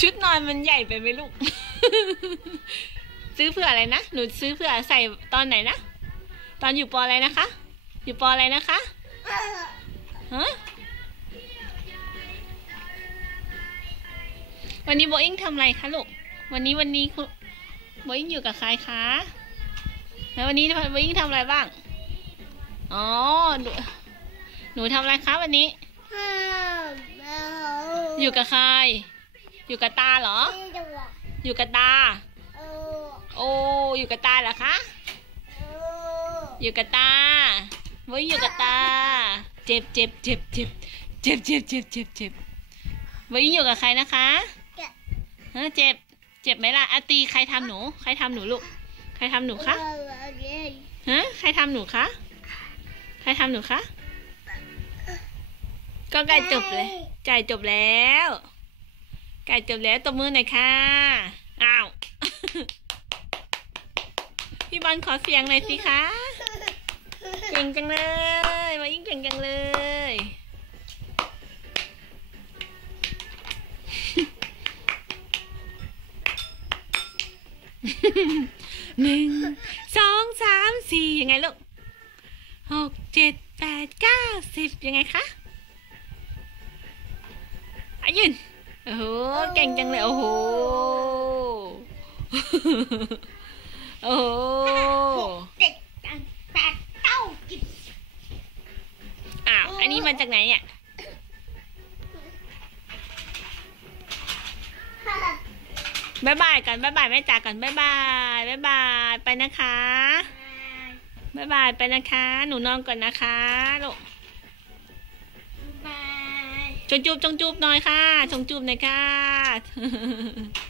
ชุดนอนมันใหญ่ไปไหมลูก ซื้อเพื่ออะไรนะ หนูซื้อเพื่อใส่ตอนไหนนะ ตอนอยู่ปออะไรนะคะ อยู่ปออะไรนะคะฮะวันนี้โบอิงทำอะไรคะลูก วันนี้วันนี้โบอิงอยู่กับใครคะ แล้ววันนี้โบอิงทำอะไรบ้าง อ๋อหนูหนูทำอะไรคะวันนี้ อยู่กับใคร อยู่กับตาเหรอ อยู่กับตา โอ้ อยู่กับตาเหรอคะ อยู่กับตาโบอิงอยู่กับตา เจ็บเจ็บเจ็บเจ็บเจ็บเจ็บเจ็บเจ็บเจ็บโบอิงอยู่กับใครนะคะฮะเจ็บ เจ็บไหมล่ะอาตีใครทำหนู ใครทำหนูลูก ใครทำหนูคะฮะใครทำหนูคะใครทำหนูคะก็ไก่จบเลยไก่จบแล้ว ไก่จบแล้วตบมือหน่อยค่ะ อ้าว พี่บอลขอเสียงหน่อยสิคะ เก่งจังเลย มายิ่งเก่งจังเลย หนึ่ง สอง สาม สี่ ยังไงลูกหก เจ็ดแปดเก้าสิบยังไงคะอายืนโอ้โหเก่งจังเลยโอ้โหโอ้โหเจ็ดแปดเก้าสิบอ้าวอันนี้มาจากไหนเนี่ยบายบายกันบายบายแม่จ๋ากันบายบายบายบายไปนะคะ บายบายไปนะคะ หนูนอนก่อนนะคะลูกบายจงจูบจงจูบหน่อยค่ะจงจูบหน่อยค่ะ